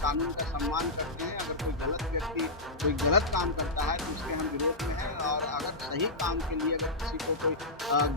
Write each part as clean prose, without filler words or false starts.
कानून का सम्मान करते हैं। अगर कोई गलत व्यक्ति कोई गलत काम करता है तो उसके हम विरोध में हैं, और अगर सही काम के लिए अगर किसी को कोई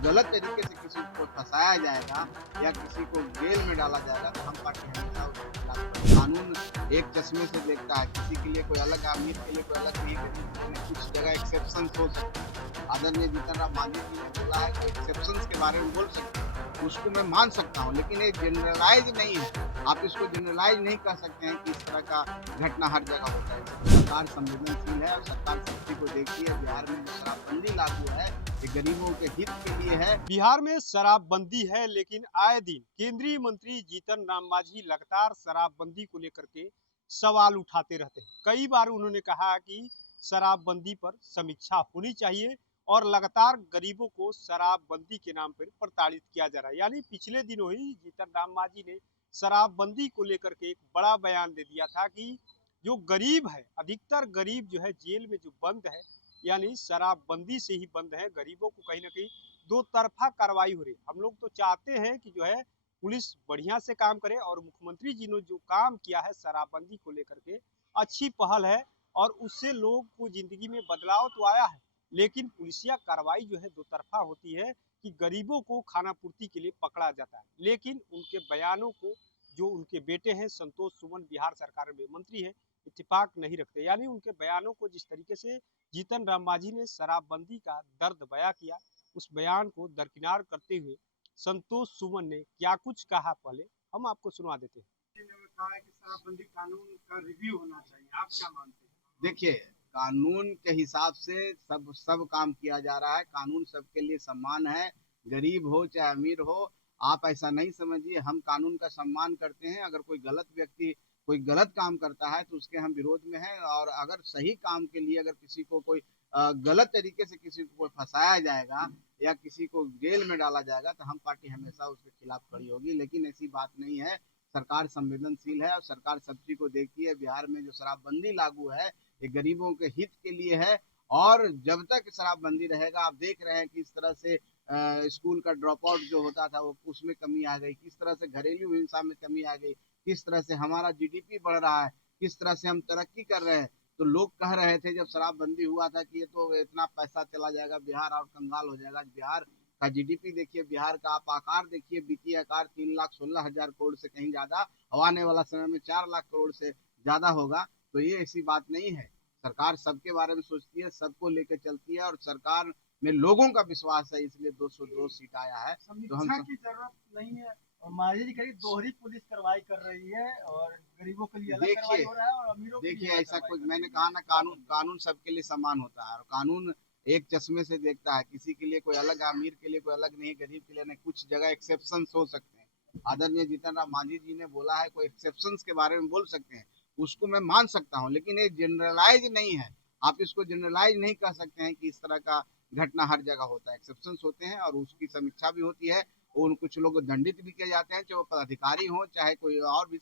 गलत तरीके से किसी को फँसाया जाएगा या किसी को जेल में डाला जाएगा तो हम पार्टी हमेशा उसके खिलाफ खड़ी है। कानून एक चश्मे से देखता है, किसी के लिए कोई अलग, अमीर के लिए कोई अलग नहीं, लेकिन कुछ जगह एक्सेप्शंस हो सकते हैं। आदरणीय जीतन राम मांझी जी ने बोला है कि एक्सेप्शंस के बारे में बोल सकते हैं, उसको मैं मान सकता हूँ, लेकिन ये जनरलाइज़ नहीं है। आप इसको जनरलाइज़ नहीं कह सकते हैं कि इस तरह का घटना हर जगह होता है। सरकार संवेदनशील है और सरकार सख्ती को देखती है। बिहार में जो शराबबंदी लागू है, ये गरीबों के हित के लिए है। बिहार में शराबबंदी है, लेकिन आए दिन केंद्रीय मंत्री जीतन राम मांझी लगातार शराबबंदी को लेकर के सवाल उठाते रहते हैं। कई बार उन्होंने कहा कि शराबबंदी पर समीक्षा होनी चाहिए और लगातार गरीबों को शराबबंदी के नाम पर प्रताड़ित किया जा रहा है। यानी पिछले दिनों ही जीतन राम मांझी ने शराबबंदी को लेकर के एक बड़ा बयान दे दिया था कि जो गरीब है, अधिकतर गरीब जो है जेल में जो बंद है, यानी शराबबंदी से ही बंद है। गरीबों को कहीं ना कहीं दो तरफा कार्रवाई हो रही है। हम लोग तो चाहते हैं कि जो है पुलिस बढ़िया से काम करे, और मुख्यमंत्री जी ने जो काम किया है शराबबंदी को लेकर के अच्छी पहल है, और उससे लोग को जिंदगी में बदलाव तो आया है, लेकिन पुलिसिया कार्रवाई जो है दो तरफा होती है कि गरीबों को खाना पूर्ति के लिए पकड़ा जाता है। लेकिन उनके बयानों को जो उनके बेटे हैं संतोष सुमन, बिहार सरकार में मंत्री है, इत्तेफाक नहीं रखते। यानी उनके बयानों को जिस तरीके से जीतन राम मांझी ने शराबबंदी का दर्द बयां किया, उस बयान को दरकिनार करते हुए संतोष सुमन ने क्या कुछ कहा, पहले हम आपको सुना देते हैं। कहा है कि शराबबंदी कानून का रिव्यू होना चाहिए, आप क्या मानते हैं? देखिए, कानून के हिसाब से सब काम किया जा रहा है। कानून सबके लिए समान है, गरीब हो चाहे अमीर हो। आप ऐसा नहीं समझिए, हम कानून का सम्मान करते हैं। अगर कोई गलत व्यक्ति कोई गलत काम करता है तो उसके हम विरोध में हैं, और अगर सही काम के लिए अगर किसी को कोई गलत तरीके से किसी को कोई फँसाया जाएगा या किसी को जेल में डाला जाएगा तो हम पार्टी हमेशा उसके खिलाफ खड़ी होगी। लेकिन ऐसी बात नहीं है, सरकार संवेदनशील है और सरकार सब्जी को देखती है। बिहार में जो शराबबंदी लागू है, ये गरीबों के हित के लिए है, और जब तक शराबबंदी रहेगा, आप देख रहे हैं कि इस तरह से स्कूल का ड्रॉप आउट जो होता था वो उसमें कमी आ गई, किस तरह से घरेलू हिंसा में कमी आ गई, किस तरह से हमारा जीडीपी बढ़ रहा है, किस तरह से हम तरक्की कर रहे हैं। तो लोग कह रहे थे जब शराबबंदी हुआ था कि ये तो इतना पैसा चला जाएगा, बिहार और कंगाल हो जाएगा। बिहार का जीडीपी देखिए, बिहार का आप आकार देखिए, वित्तीय आकार 3,16,000 करोड़ से कहीं ज्यादा, और आने वाला समय में 4 लाख करोड़ से ज्यादा होगा। तो ये ऐसी बात नहीं है। सरकार सबके बारे में सोचती है, सबको लेकर चलती है, और सरकार में लोगों का विश्वास है, इसलिए 202 सीट आया है। तो हम की जरूरत नहीं है, और मांझी जी करीब दोहरी पुलिस कार्रवाई कर रही है, और गरीबों के लिए अलग कार्रवाई देखिए हो रहा है और अमीरों के लिए देखिए अलग ऐसा कार्रवाई कुछ, कर मैंने रही कहा ना, कानून कानून सबके लिए समान होता है, और कानून एक चश्मे से देखता है, किसी के लिए कोई अलग, अमीर के लिए कोई अलग नहीं, गरीब के लिए नहीं। कुछ जगह एक्सेप्शंस हो सकते हैं। आदरणीय जीतन राम मांझी जी ने बोला है कोई एक्सेप्शंस के बारे में बोल सकते हैं, उसको मैं मान सकता हूँ, लेकिन ये जनरलाइज नहीं है। आप इसको जनरलाइज नहीं कह सकते हैं कि इस तरह का घटना हर जगह होता है। एक्सेप्शंस होते हैं और उसकी समीक्षा भी होती है। उन कुछ लोग दंडित भी किए जाते हैं, चाहे वो पदाधिकारी हो चाहे कोई और भी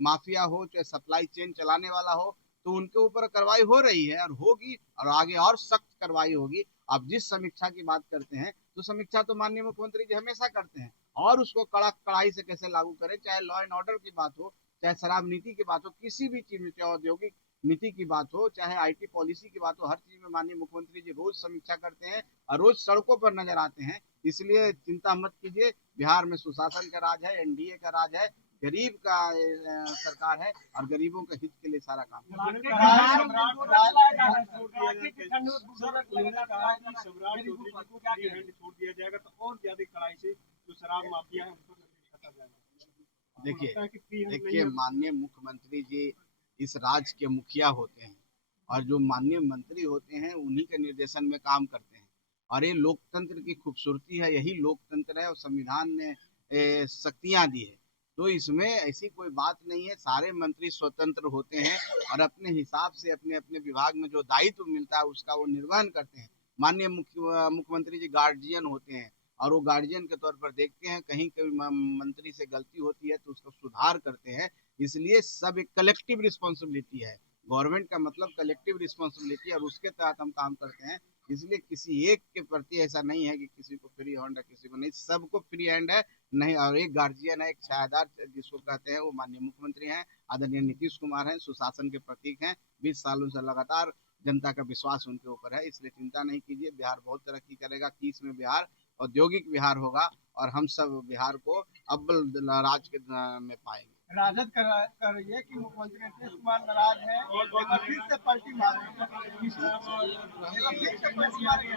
माफिया हो, चाहे सप्लाई चेन चलाने वाला हो। तो उनके ऊपर कार्रवाई हो रही है और होगी, और आगे और सख्त कार्रवाई होगी। आप जिस समीक्षा की बात करते हैं, तो समीक्षा तो माननीय मुख्यमंत्री जी हमेशा करते हैं, और उसको कड़ाई से कैसे लागू करें, चाहे लॉ एंड ऑर्डर की बात हो, चाहे शराब नीति की बात हो, किसी भी चीज में, चाहे औद्योगिक नीति की बात हो, चाहे आईटी पॉलिसी की बात हो, हर चीज में माननीय मुख्यमंत्री जी रोज समीक्षा करते हैं और रोज सड़कों पर नजर आते हैं। इसलिए चिंता मत कीजिए, बिहार में सुशासन का राज है, एनडीए का राज है, गरीब का सरकार है, और गरीबों के हित के लिए सारा काम कर रही है। छोड़ दिया जाएगा तो और ज्यादा कड़ाई से जो शराब माफिया है उन पर नजर रखा जाएगा। देखिए माननीय मुख्यमंत्री जी इस राज्य के मुखिया होते हैं, और जो माननीय मंत्री होते हैं उन्हीं के निर्देशन में काम करते हैं। और ये लोकतंत्र की खूबसूरती है, यही लोकतंत्र है, और संविधान ने शक्तियां दी है। तो इसमें ऐसी कोई बात नहीं है, सारे मंत्री स्वतंत्र होते हैं और अपने हिसाब से अपने अपने विभाग में जो दायित्व मिलता है उसका वो निर्वहन करते हैं। माननीय मुख्यमंत्री जी गार्जियन होते हैं, और वो गार्जियन के तौर पर देखते हैं, कहीं कभी मंत्री से गलती होती है तो उसको सुधार करते हैं। इसलिए सब एक कलेक्टिव रिस्पॉन्सिबिलिटी है। गवर्नमेंट का मतलब कलेक्टिव रिस्पॉन्सिबिलिटी, और उसके तहत हम काम करते हैं। इसलिए किसी एक के प्रति ऐसा नहीं है कि किसी को फ्री हैंड है किसी को नहीं, सबको फ्री हैंड है। नहीं, और एक गार्जियन है, एक छायादार जिसको कहते हैं, वो माननीय मुख्यमंत्री हैं, आदरणीय नीतीश कुमार हैं, सुशासन के प्रतीक हैं। 20 सालों से लगातार जनता का विश्वास उनके ऊपर है, इसलिए चिंता नहीं कीजिए, बिहार बहुत तरक्की करेगा। 30 में बिहार औद्योगिक बिहार होगा और हम सब बिहार को अव्वल राज के में पाएंगे। राजद कर रही है कि मुख्यमंत्री नीतीश कुमार नाराज है, एक बार फिर से पलटी मारेंगे,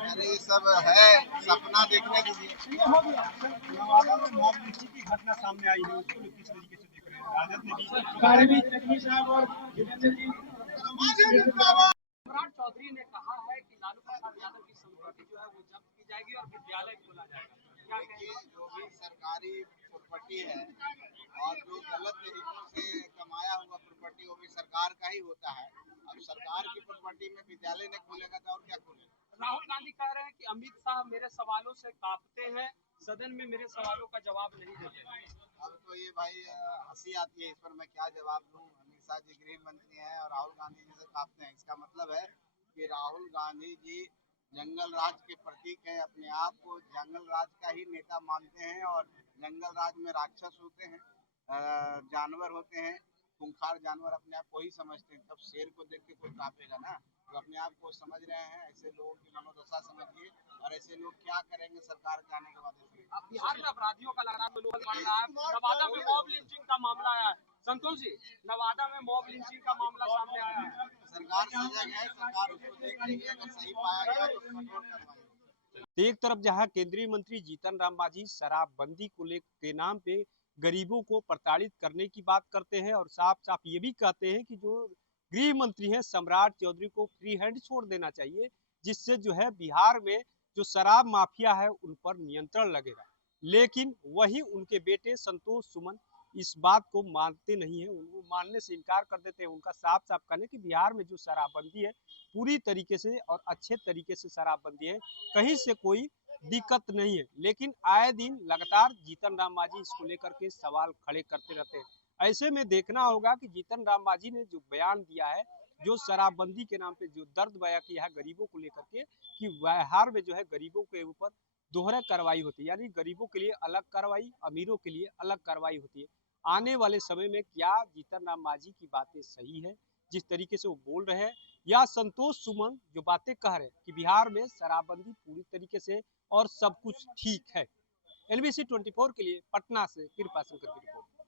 अरे ये सब है, सपना देखने दीजिए। ये हो गया। नवादा में मॉब लिंचिंग की घटना सामने आई है, उसको लोग किस तरीके से देख रहे हैं? राजद ने भी सम्राट चौधरी ने कहा है कि लालू प्रसाद यादव की संपत्ति जो है वो जब्त की जाएगी और विद्यालय खोला जाएगा। क्या देखिए, जो भी सरकारी प्रॉपर्टी है और जो गलत तरीकों से कमाया हुआ प्रॉपर्टी, वो भी सरकार का ही होता है। अब सरकार की प्रॉपर्टी में विद्यालय नहीं खुलेगा तो और क्या खुलेगा? राहुल गांधी कह रहे हैं कि अमित शाह मेरे सवालों से कांपते हैं, सदन में मेरे सवालों का जवाब नहीं देते। अब तो ये भाई हंसी आती है, इस पर मैं क्या जवाब दूं। अमित शाह जी गृह मंत्री हैं और राहुल गांधी जी से कांपते हैं, इसका मतलब है कि राहुल गांधी जी जंगल राज के प्रतीक हैं, अपने आप को जंगल राज का ही नेता मानते हैं। और जंगल राज में राक्षस होते हैं, जानवर होते हैं, खूंखार जानवर अपने आप को ही समझते हैं। तब शेर को देख के कोई कांपेगा ना? तो अपने आप को समझ रहे हैं, ऐसे लोगों की मनोदशा समझिए। और ऐसे लोग क्या करेंगे सरकार के आने के बाद? अब बिहार में अपराधियों का लगातार मनोबल बढ़ रहा है। नवादा में मॉब लिंचिंग का मामला आया है। संतोष जी, नवादा में मॉब लिंचिंग का मामला सामने आया है। सरकार सजग है, सरकार उसको देख रही है, अगर सही पाया गया तो कठोर कार्रवाई। एक तरफ जहां केंद्रीय मंत्री जीतन राम मांझी शराबबंदी को लेकर के नाम पे गरीबों को प्रताड़ित करने की बात करते हैं और साफ साफ ये भी कहते हैं कि जो गृह मंत्री हैं सम्राट चौधरी को फ्री हैंड छोड़ देना चाहिए, जिससे जो है बिहार में जो शराब माफिया है उन पर नियंत्रण लगेगा। लेकिन वही उनके बेटे संतोष सुमन इस बात को मानते नहीं है, उनको मानने से इनकार कर देते हैं। उनका साफ साफ कहने कि बिहार में जो शराबबंदी है पूरी तरीके से और अच्छे तरीके से शराबबंदी है, कहीं से कोई दिक्कत नहीं है। लेकिन आए दिन लगातार जीतन राम मांझी इसको लेकर के सवाल खड़े करते रहते हैं। ऐसे में देखना होगा कि जीतन राम मांझी ने जो बयान दिया है, जो शराबबंदी के नाम पे जो दर्द बयां किया है गरीबों को लेकर के, कि बिहार में जो है गरीबों के ऊपर दोहरा कार्रवाई होती है, यानी गरीबों के लिए अलग कार्रवाई, अमीरों के लिए अलग कार्रवाई होती है। आने वाले समय में क्या जीतन राम मांझी की बातें सही है जिस तरीके से वो बोल रहे हैं, या संतोष सुमन जो बातें कह रहे हैं कि बिहार में शराबबंदी पूरी तरीके से और सब कुछ ठीक है। LBC 24 के लिए पटना से कृपा शंकर की रिपोर्ट।